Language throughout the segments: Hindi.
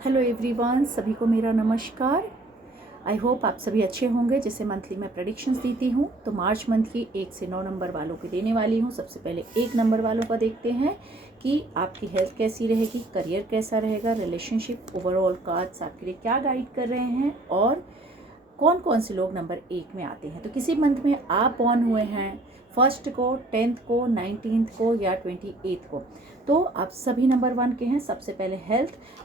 हेलो एवरीवन, सभी को मेरा नमस्कार। आई होप आप सभी अच्छे होंगे। जैसे मंथली मैं प्रेडिक्शंस देती हूँ तो मार्च मंथ की 1 से 9 नंबर वालों की देने वाली हूँ। सबसे पहले 1 नंबर वालों का देखते हैं कि आपकी हेल्थ कैसी रहेगी, करियर कैसा रहेगा, रिलेशनशिप, ओवरऑल कार्ड्स आपके लिए क्या गाइड कर रहे हैं और कौन कौन से लोग नंबर 1 में आते हैं। तो किसी मंथ में आप बॉर्न हुए हैं 1 को, 10 को, 19 को या 28 को, तो आप सभी नंबर 1 के हैं। सबसे पहले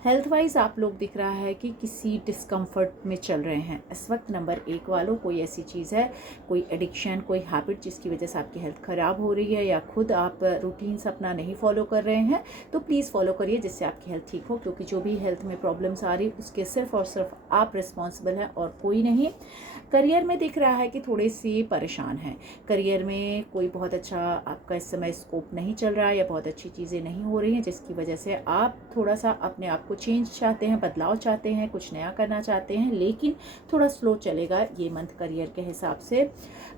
हेल्थ वाइज आप लोग दिख रहा है कि किसी डिस्कम्फर्ट में चल रहे हैं इस वक्त। नंबर 1 वालों, कोई ऐसी चीज़ है, कोई एडिक्शन, कोई हैबिट जिसकी वजह से आपकी हेल्थ ख़राब हो रही है या खुद आप रूटीन्स अपना नहीं फॉलो कर रहे हैं, तो प्लीज़ फॉलो करिए जिससे आपकी हेल्थ ठीक हो। क्योंकि जो भी हेल्थ में प्रॉब्लम्स आ रही उसके सिर्फ और सिर्फ आप रिस्पॉन्सिबल हैं और कोई नहीं। करियर में दिख रहा है कि थोड़ी सी परेशान हैं। करियर में कोई बहुत अच्छा आपका इस समय स्कोप नहीं चल रहा है या बहुत अच्छी चीज़ें नहीं हो रही हैं, जिसकी वजह से आप थोड़ा सा अपने आप को चेंज चाहते हैं, बदलाव चाहते हैं, कुछ नया करना चाहते हैं, लेकिन थोड़ा स्लो चलेगा ये मंथ करियर के हिसाब से।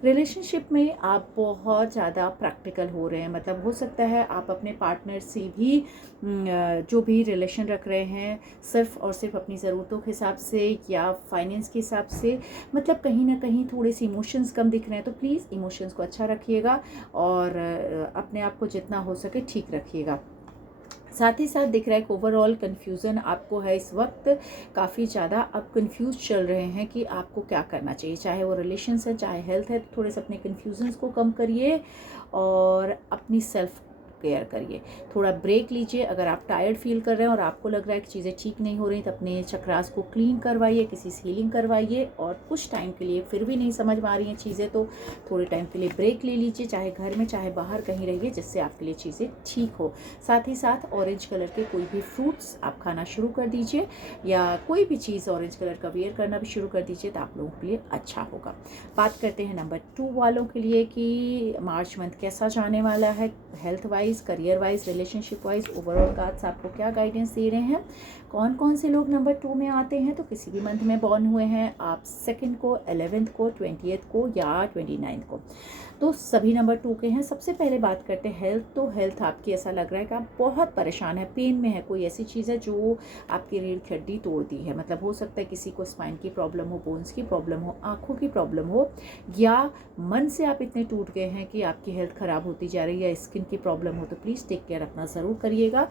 रिलेशनशिप में आप बहुत ज़्यादा प्रैक्टिकल हो रहे हैं, मतलब हो सकता है आप अपने पार्टनर से भी जो भी रिलेशन रख रहे हैं सिर्फ और सिर्फ अपनी ज़रूरतों के हिसाब से या फाइनेंस के हिसाब से, मतलब कहीं ना कहीं थोड़े से इमोशंस कम दिख रहे हैं। तो प्लीज़ इमोशंस को अच्छा रखिएगा और अपने आप को जितना हो सके ठीक रखिएगा। साथ ही साथ दिख रहा है कि ओवरऑल कन्फ्यूज़न आपको है इस वक्त, काफ़ी ज़्यादा आप कंफ्यूज चल रहे हैं कि आपको क्या करना चाहिए, चाहे वो रिलेशंस है चाहे हेल्थ है। तो थोड़े से अपने कन्फ्यूजन्स को कम करिए और अपनी सेल्फ केयर करिए, थोड़ा ब्रेक लीजिए। अगर आप टायर्ड फील कर रहे हैं और आपको लग रहा है कि चीज़ें ठीक नहीं हो रही, तो अपने चक्रास को क्लीन करवाइए, किसी से हीलिंग करवाइए और कुछ टाइम के लिए फिर भी नहीं समझ में आ रही हैं चीज़ें, तो थोड़े टाइम के लिए ब्रेक ले लीजिए, चाहे घर में चाहे बाहर कहीं रहिए, जिससे आपके लिए चीज़ें ठीक हो। साथ ही साथ ऑरेंज कलर के कोई भी फ्रूट्स आप खाना शुरू कर दीजिए या कोई भी चीज़ ऑरेंज कलर का वेयर करना भी शुरू कर दीजिए, तो आप लोगों के लिए अच्छा होगा। बात करते हैं नंबर 2 वालों के लिए कि मार्च मंथ कैसा जाने वाला है, health wise, career wise, relationship wise, overall cards आपको क्या गाइडेंस दे रहे हैं। कौन कौन से लोग नंबर 2 में आते हैं, तो किसी भी मंथ में बॉर्न हुए हैं आप 2 को, 11 को, 20 को या 29 को, तो सभी नंबर 2 के हैं। सबसे पहले बात करते हैं हेल्थ। तो हेल्थ आपकी ऐसा लग रहा है कि आप बहुत परेशान है, पेन में है, कोई ऐसी चीज़ है जो आपकी रीढ़ की हड्डी तोड़ दी है। मतलब हो सकता है किसी को स्पाइन की प्रॉब्लम हो, बोन्स की प्रॉब्लम हो, आँखों की प्रॉब्लम हो, या मन से आप इतने टूट गए हैं कि आपकी हेल्थ ख़राब होती जा रही है, या स्किन की प्रॉब्लम हो, तो प्लीज़ टेक केयर अपना ज़रूर करिएगा।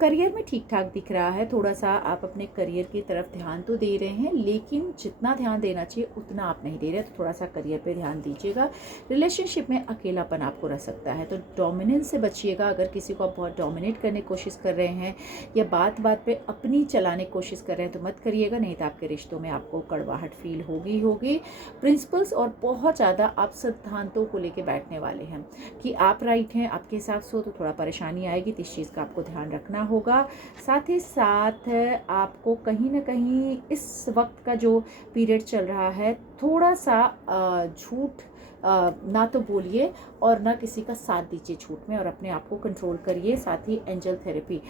करियर में ठीक ठाक दिख रहा है, थोड़ा सा आप अपने करियर की तरफ ध्यान तो दे रहे हैं, लेकिन जितना ध्यान देना चाहिए उतना आप नहीं दे रहे, तो थोड़ा सा करियर पे ध्यान दीजिएगा। रिलेशनशिप में अकेलापन आपको रह सकता है, तो डोमिनेंस से बचिएगा। अगर किसी को आप बहुत डोमिनेट करने की कोशिश कर रहे हैं या बात बात पे अपनी चलाने की कोशिश कर रहे हैं, तो मत करिएगा, नहीं तो आपके रिश्तों में आपको कड़वाहट फील होगी। प्रिंसिपल्स और बहुत ज़्यादा आप सिद्धांतों को लेके बैठने वाले हैं कि आप राइट हैं, आपके हिसाब से हो, तो थोड़ा परेशानी आएगी, तो इस चीज़ का आपको ध्यान रखना होगा। साथ ही साथ आपको कहीं ना कहीं इस वक्त का जो पीरियड चल रहा है, थोड़ा सा झूठ ना तो बोलिए और ना किसी का साथ दीजिए झूठ में, और अपने आप को कंट्रोल करिए। साथ ही एंजल थेरेपी,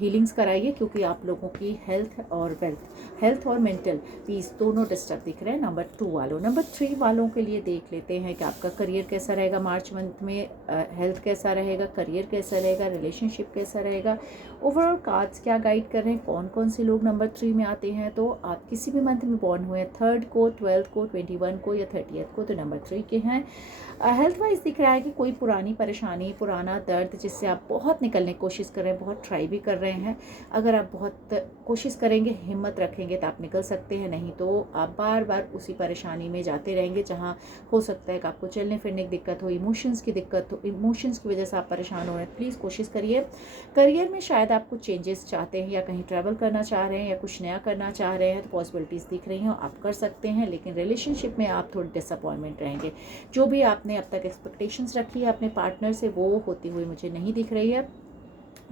हीलिंग्स कराइए, क्योंकि आप लोगों की हेल्थ और मेंटल पीस दोनों डिस्टर्ब दिख रहे हैं नंबर 2 वालों। नंबर 3 वालों के लिए देख लेते हैं कि आपका करियर कैसा रहेगा मार्च मंथ में, हेल्थ कैसा रहेगा, करियर कैसा रहेगा, रिलेशनशिप कैसा रहेगा, ओवरऑल कार्ड्स क्या गाइड कर रहे हैं, कौन कौन से लोग नंबर 3 में आते हैं। तो आप किसी भी मंथ में बॉर्न हुए हैं 3 को, 12 को, 21 को या 30 को, तो नंबर 3 के हैं। हेल्थ वाइज दिख रहा है कि कोई पुरानी परेशानी, पुराना दर्द जिससे आप बहुत निकलने की कोशिश कर रहे हैं, बहुत ट्राई भी कर रहे हैं, अगर आप बहुत कोशिश करेंगे, हिम्मत रखेंगे, तो आप निकल सकते हैं, नहीं तो आप बार बार उसी परेशानी में जाते रहेंगे, जहां हो सकता है कि आपको चलने फिरने की दिक्कत हो, इमोशंस की दिक्कत हो, इमोशंस की वजह से आप परेशान हो रहे हैं। प्लीज़ कोशिश करिए। करियर में शायद आप कुछ चेंजेस चाहते हैं या कहीं ट्रैवल करना चाह रहे हैं या कुछ नया करना चाह रहे हैं, तो पॉसिबिलिटीज़ दिख रही हैं, आप कर सकते हैं। लेकिन रिलेशनशिप में आप थोड़ी डिसअपॉइंटमेंट रहेंगे, जो भी आपने अब तक एक्सपेक्टेशंस रखी है अपने पार्टनर से, वो होती हुई मुझे नहीं दिख रही है।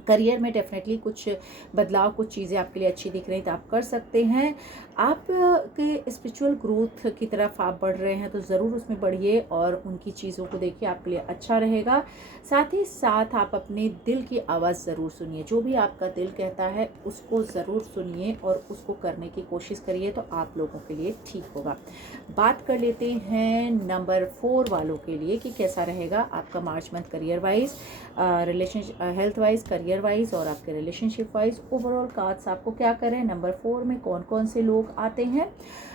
करियर में डेफिनेटली कुछ बदलाव, कुछ चीज़ें आपके लिए अच्छी दिख रही हैं, तो आप कर सकते हैं। आप के स्पिरिचुअल ग्रोथ की तरफ आप बढ़ रहे हैं, तो ज़रूर उसमें बढ़िए और उनकी चीज़ों को देखिए, आपके लिए अच्छा रहेगा। साथ ही साथ आप अपने दिल की आवाज़ ज़रूर सुनिए, जो भी आपका दिल कहता है उसको ज़रूर सुनिए और उसको करने की कोशिश करिए, तो आप लोगों के लिए ठीक होगा। बात कर लेते हैं नंबर 4 वालों के लिए कि कैसा रहेगा आपका March month career wise, relationship, health wise, career career wise और आपके रिलेशनशिप वाइज ओवरऑल कार्ड्स आपको क्या करें। नंबर 4 में कौन कौन से लोग आते हैं,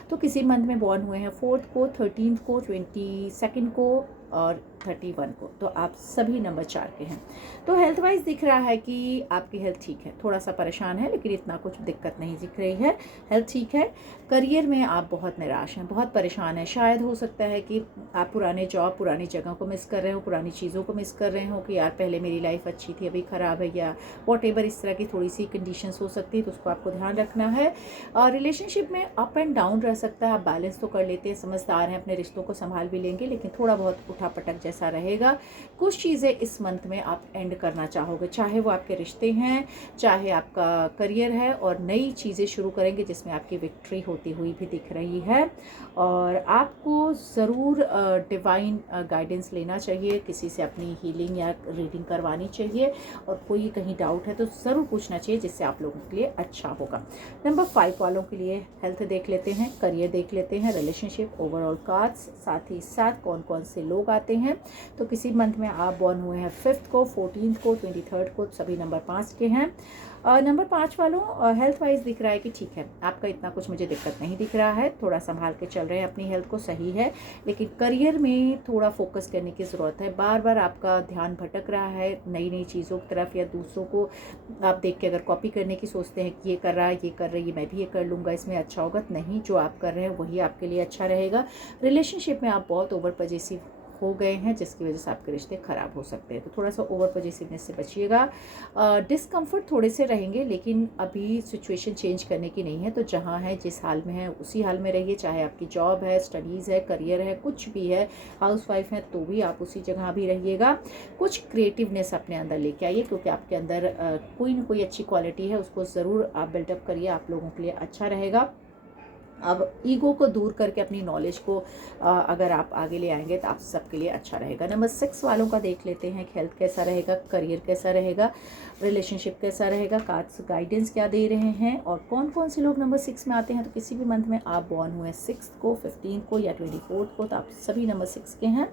तो किसी मंथ में बॉर्न हुए हैं 4th को, 13th को, 22nd को और 31 को, तो आप सभी नंबर 4 के हैं। तो हेल्थ वाइज दिख रहा है कि आपकी हेल्थ ठीक है, थोड़ा सा परेशान है लेकिन इतना कुछ दिक्कत नहीं दिख रही है, हेल्थ ठीक है। करियर में आप बहुत निराश हैं, बहुत परेशान हैं। शायद हो सकता है कि आप पुराने जॉब, पुरानी जगह को मिस कर रहे हो, पुरानी चीज़ों को मिस कर रहे हो कि यार पहले मेरी लाइफ अच्छी थी अभी ख़राब है, या वॉटेवर इस तरह की थोड़ी सी कंडीशंस हो सकती है, तो उसको आपको ध्यान रखना है। और रिलेशनशिप में अप एंड डाउन रह सकता है, आप बैलेंस तो कर लेते हैं, समझदार हैं, अपने रिश्तों को संभाल भी लेंगे, लेकिन थोड़ा बहुत उठापटक जैसा रहेगा। कुछ चीज़ें इस मंथ में आप एंड करना चाहोगे, चाहे वो आपके रिश्ते हैं, चाहे आपका करियर है, और नई चीज़ें शुरू करेंगे जिसमें आपकी विक्ट्री होती हुई भी दिख रही है। और आपको ज़रूर डिवाइन गाइडेंस लेना चाहिए, किसी से अपनी हीलिंग या रीडिंग करवानी चाहिए, और कोई कहीं डाउट है तो ज़रूर पूछना चाहिए, जिससे आप लोगों के लिए अच्छा होगा। नंबर 5 वालों के लिए हेल्थ देख लेते हैं, करियर देख लेते हैं, रिलेशनशिप, ओवरऑल कार्ड्स, साथ ही साथ कौन कौन से लोग आते हैं। तो किसी मंथ में आप बॉर्न हुए हैं 5th को, 14th को, 23rd को, सभी नंबर 5 के हैं। नंबर 5 वालों हेल्थ वाइज दिख रहा है कि ठीक है, आपका इतना कुछ मुझे दिक्कत नहीं दिख रहा है, थोड़ा संभाल के चल रहे हैं अपनी हेल्थ को, सही है। लेकिन करियर में थोड़ा फोकस करने की ज़रूरत है, बार बार आपका ध्यान भटक रहा है नई नई चीज़ों की तरफ, या दूसरों को आप देख के अगर कॉपी करने की सोचते हैं कि ये कर रहा है, ये कर रही है, मैं भी ये कर लूँगा, इसमें अच्छा होगा। नहीं, जो आप कर रहे हैं वही आपके लिए अच्छा रहेगा। रिलेशनशिप में आप बहुत ओवर पॉजेसिव हो गए हैं, जिसकी वजह से आपके रिश्ते ख़राब हो सकते हैं, तो थोड़ा सा ओवर पॉजेसिवनेस से बचिएगा। डिस्कम्फर्ट थोड़े से रहेंगे, लेकिन अभी सिचुएशन चेंज करने की नहीं है, तो जहाँ है, जिस हाल में है उसी हाल में रहिए। चाहे आपकी जॉब है, स्टडीज़ है, करियर है, कुछ भी है, हाउसवाइफ है, तो भी आप उसी जगह भी रहिएगा। कुछ क्रिएटिवनेस अपने अंदर लेके आइए, क्योंकि आपके अंदर कोई ना कोई अच्छी क्वालिटी है, उसको ज़रूर आप बिल्डअप करिए, आप लोगों के लिए अच्छा रहेगा। अब ईगो को दूर करके अपनी नॉलेज को अगर आप आगे ले आएंगे तो आप सबके लिए अच्छा रहेगा। नंबर 6 वालों का देख लेते हैं, हेल्थ कैसा रहेगा, करियर कैसा रहेगा, रिलेशनशिप कैसा रहेगा, कार्ड्स गाइडेंस क्या दे रहे हैं, और कौन कौन से लोग नंबर 6 में आते हैं। तो किसी भी मंथ में आप बॉर्न हुए 6th को, 15th को या 24th को, तो आप सभी नंबर 6 के हैं।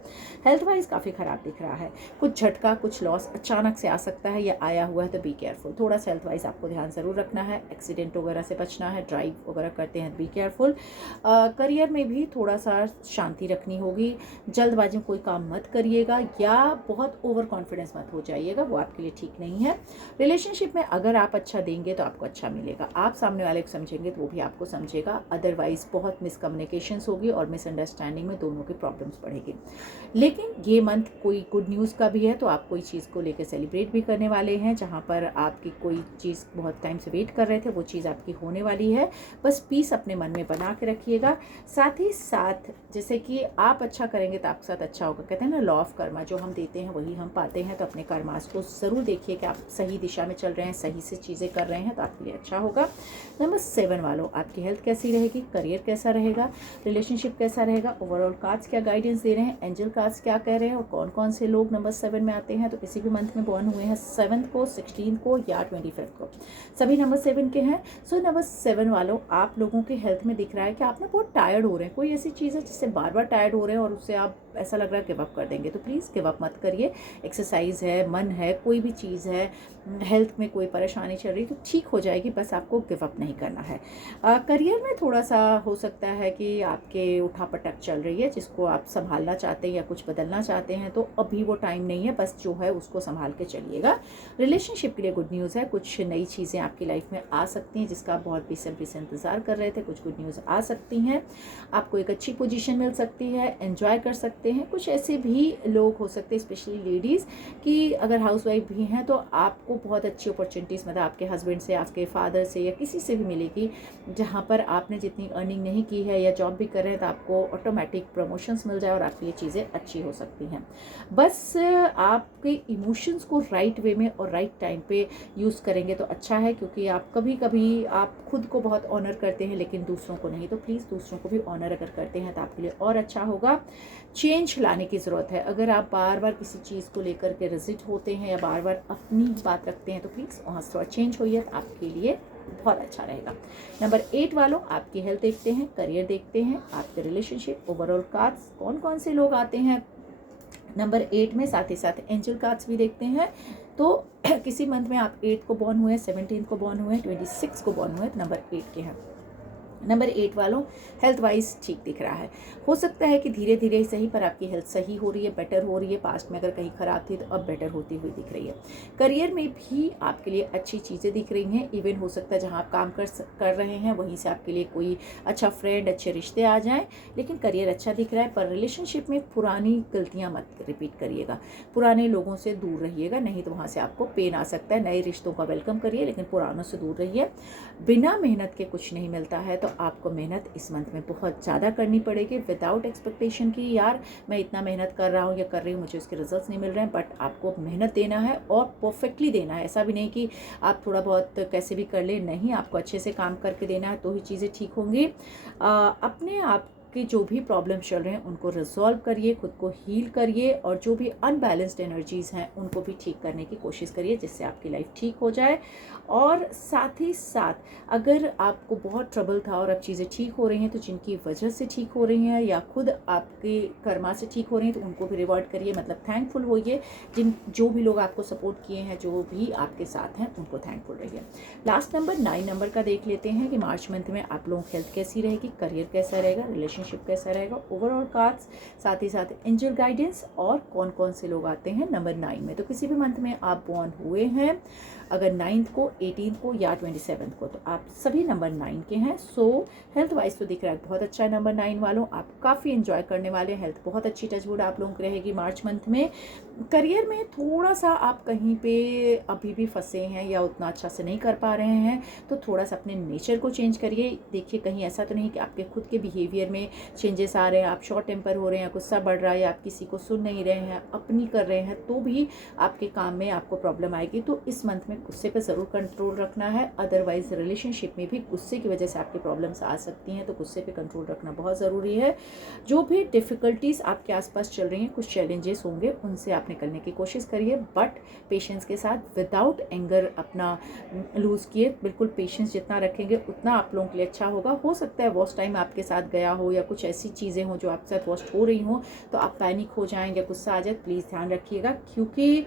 हेल्थ वाइज काफ़ी ख़राब दिख रहा है, कुछ झटका, कुछ लॉस अचानक से आ सकता है या आया हुआ है, तो बी केयरफुल। थोड़ा सा हेल्थ वाइज आपको ध्यान ज़रूर रखना है, एक्सीडेंट वगैरह से बचना है, ड्राइव वगैरह करते हैं, बी केयरफुल। करियर में भी थोड़ा सा शांति रखनी होगी, जल्दबाजी में कोई काम मत करिएगा, या बहुत ओवर कॉन्फिडेंस मत हो जाइएगा, वो आपके लिए ठीक नहीं है। रिलेशनशिप में अगर आप अच्छा देंगे तो आपको अच्छा मिलेगा, आप सामने वाले को समझेंगे तो वो भी आपको समझेगा, अदरवाइज बहुत मिसकम्युनिकेशंस होगी और मिसअंडरस्टैंडिंग में दोनों की प्रॉब्लम्स बढ़ेगी। लेकिन ये मंथ कोई गुड न्यूज़ का भी है, तो आप कोई चीज़ को लेकर सेलिब्रेट भी करने वाले हैं, जहाँ पर आपकी कोई चीज़ बहुत टाइम से वेट कर रहे थे, वो चीज़ आपकी होने वाली है। बस पीस अपने मन में बना के रखिएगा। साथ ही साथ जैसे कि आप अच्छा करेंगे तो आपके साथ अच्छा होगा, कहते हैं ना लॉ ऑफ कर्मा, जो हम देते हैं वही हम पाते हैं। तो अपने कर्मास को ज़रूर देखिए कि आप सही दिशा में चल रहे हैं, सही से चीज़ें कर रहे हैं, तो आपके लिए अच्छा होगा। नंबर 7 वालों, आपकी हेल्थ कैसी रहेगी, करियर कैसा रहेगा, रिलेशनशिप कैसा रहेगा, ओवरऑल कार्ड्स क्या गाइडेंस दे रहे हैं, एंजल कार्ड्स क्या कह रहे हैं, और कौन कौन से लोग नंबर 7 में आते हैं। तो किसी भी मंथ में बॉर्न हुए हैं 7th को, 16th को या 25th को, सभी नंबर 7 के हैं। सो नंबर 7 वालों, आप लोगों के हेल्थ में दिख रहा है कि आप ना बहुत टायर्ड हो रहे हैं, कोई ऐसी चीज़ है जिससे बार बार टायर्ड हो रहे हैं और उससे आप ऐसा लग रहा है गिव अप कर देंगे, तो प्लीज़ गिव अप मत करिए। एक्सरसाइज है, मन है, कोई भी चीज़ है, हेल्थ में कोई परेशानी चल रही तो ठीक हो जाएगी, बस आपको गिव अप नहीं करना है। करियर में थोड़ा सा हो सकता है कि आपके उठापटक चल रही है, जिसको आप संभालना चाहते हैं या कुछ बदलना चाहते हैं, तो अभी वो टाइम नहीं है, बस जो है उसको संभाल के चलिएगा। रिलेशनशिप के लिए गुड न्यूज़ है, कुछ नई चीज़ें आपकी लाइफ में आ सकती हैं जिसका आप बहुत बेसब्री से इंतज़ार कर रहे थे, कुछ गुड न्यूज़ आ सकती हैं, आपको एक अच्छी पोजीशन मिल सकती है, एंजॉय कर सकते हैं। कुछ ऐसे भी लोग हो सकते हैं, स्पेशली लेडीज़, कि अगर हाउसवाइफ भी हैं तो आपको बहुत अच्छी अपॉर्चुनिटीज़ मतलब आपके हस्बैंड से, आपके फादर से या किसी से भी मिलेगी, जहाँ पर आपने जितनी अर्निंग नहीं की है या जॉब भी कर रहे हैं तो आपको ऑटोमेटिक प्रमोशंस मिल जाए और आपके लिए चीज़ें अच्छी हो सकती हैं। बस आपके इमोशंस को राइट वे में और राइट टाइम पे यूज़ करेंगे तो अच्छा है, क्योंकि आप कभी कभी आप खुद को बहुत ऑनर करते हैं लेकिन दूसरों को नहीं, तो प्लीज़ दूसरों को भी ऑनर अगर करते हैं तो आपके लिए और अच्छा होगा। चेंज लाने की ज़रूरत है, अगर आप बार बार किसी चीज़ को लेकर के रिजिड होते हैं या बार बार अपनी बात रखते हैं तो प्लीज़ वहाँ से थोड़ा चेंज होइए, तो आपके लिए बहुत अच्छा रहेगा। नंबर 8 वालों, आपकी हेल्थ देखते हैं, करियर देखते हैं, आपके रिलेशनशिप, ओवरऑल कार्ड्स कौन कौन से लोग आते हैं नंबर 8 में, साथ ही साथ एंजल कार्ड्स भी देखते हैं। तो किसी मंथ में आप 8 को बॉर्न हुए हैं, 17 को बॉर्न हुए हैं, 26 को बॉर्न हुए हैं, तो नंबर 8 के हैं। नंबर 8 वालों हेल्थ वाइज ठीक दिख रहा है। हो सकता है कि धीरे धीरे ही सही पर आपकी हेल्थ सही हो रही है, बेटर हो रही है। पास्ट में अगर कहीं ख़राब थी तो अब बेटर होती हुई दिख रही है। करियर में भी आपके लिए अच्छी चीज़ें दिख रही हैं। इवन हो सकता है जहाँ आप काम कर रहे हैं वहीं से आपके लिए कोई अच्छा फ्रेंड, अच्छे रिश्ते आ जाएँ, लेकिन करियर अच्छा दिख रहा है। पर रिलेशनशिप में पुरानी गलतियाँ मत रिपीट करिएगा, पुराने लोगों से दूर रहिएगा, नहीं तो वहाँ से आपको पेन आ सकता है। नए रिश्तों का वेलकम करिए, लेकिन पुरानों से दूर रहिए। बिना मेहनत के कुछ नहीं मिलता है, तो आपको मेहनत इस मंथ में बहुत ज़्यादा करनी पड़ेगी, विदाउट एक्सपेक्टेशन की यार मैं इतना मेहनत कर रहा हूँ या कर रही हूँ, मुझे उसके रिजल्ट्स नहीं मिल रहे हैं। बट आपको मेहनत देना है और परफेक्टली देना है। ऐसा भी नहीं कि आप थोड़ा बहुत कैसे भी कर ले, नहीं, आपको अच्छे से काम करके देना है, तो ही चीज़ें ठीक होंगी। अपने आप कि जो भी प्रॉब्लम चल रहे हैं उनको रिजॉल्व करिए, खुद को हील करिए, और जो भी अनबैलेंस्ड एनर्जीज़ हैं उनको भी ठीक करने की कोशिश करिए, जिससे आपकी लाइफ ठीक हो जाए। और साथ ही साथ अगर आपको बहुत ट्रबल था और अब चीज़ें ठीक हो रही हैं, तो जिनकी वजह से ठीक हो रही हैं या खुद आपके कर्मा से ठीक हो रही हैं, तो उनको भी रिवॉर्ड करिए, मतलब थैंकफुल होइए। जो भी लोग आपको सपोर्ट किए हैं, जो भी आपके साथ हैं, उनको थैंकफुल रहिए। लास्ट नंबर 9 नंबर का देख लेते हैं कि मार्च मंथ में आप लोगों की हेल्थ कैसी रहेगी, करियर कैसा रहेगा, रिलेशनशिप कैसा रहेगा, ओवरऑल कार्ड्स, साथ ही साथ एंजल गाइडेंस और कौन कौन से लोग आते हैं नंबर 9 में। तो किसी भी मंथ में आप बॉर्न हुए हैं, अगर 9th को, 18th को या 27th को, तो आप सभी नंबर 9 के हैं। सो हेल्थ वाइज तो दिख रहा है बहुत अच्छा है नंबर 9 वालों, आप काफ़ी एंजॉय करने वाले हैं। हेल्थ बहुत अच्छी टचवुड आप लोगों की रहेगी मार्च मंथ में। करियर में थोड़ा सा आप कहीं पे अभी भी फंसे हैं या उतना अच्छा से नहीं कर पा रहे हैं, तो थोड़ा सा अपने नेचर को चेंज करिए। देखिए कहीं ऐसा तो नहीं कि आपके खुद के बिहेवियर में चेंजेस आ रहे हैं, आप शॉर्ट टेम्पर हो रहे हैं, गुस्सा बढ़ रहा है, या आप किसी को सुन नहीं रहे हैं, अपनी कर रहे हैं, तो भी आपके काम में आपको प्रॉब्लम आएगी। तो इस मंथ में गुस्से पे ज़रूर कंट्रोल रखना है। अदरवाइज रिलेशनशिप में भी गुस्से की वजह से आपकी प्रॉब्लम्स आ सकती हैं, तो गुस्से पे कंट्रोल रखना बहुत ज़रूरी है। जो भी डिफ़िकल्टीज़ आपके आसपास चल रही हैं, कुछ चैलेंजेस होंगे, उनसे आप निकलने की कोशिश करिए, बट पेशेंस के साथ, विदाउट एंगर अपना लूज़ किए। बिल्कुल पेशेंस जितना रखेंगे उतना आप लोगों के लिए अच्छा होगा। हो सकता है वर्स्ट टाइम आपके साथ गया हो या कुछ ऐसी चीज़ें हों जो आपके साथ वर्स्ट हो रही हों, तो आप पैनिक हो जाएँ या गुस्सा आ जाए, प्लीज़ ध्यान रखिएगा, क्योंकि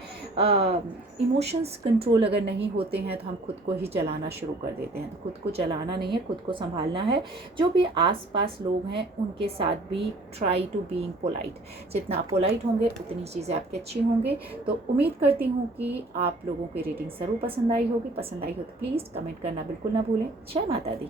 इमोशंस कंट्रोल अगर नहीं होते हैं तो हम खुद को ही जलाना शुरू कर देते हैं। खुद को जलाना नहीं है, खुद को संभालना है। जो भी आसपास लोग हैं उनके साथ भी ट्राई टू बीइंग पोलाइट। जितना आप पोलाइट होंगे उतनी चीज़ें आपकी अच्छी होंगी। तो उम्मीद करती हूँ कि आप लोगों की रीडिंग ज़रूर पसंद आई होगी। पसंद आई हो तो प्लीज़ कमेंट करना बिल्कुल ना भूलें। जय माता दी।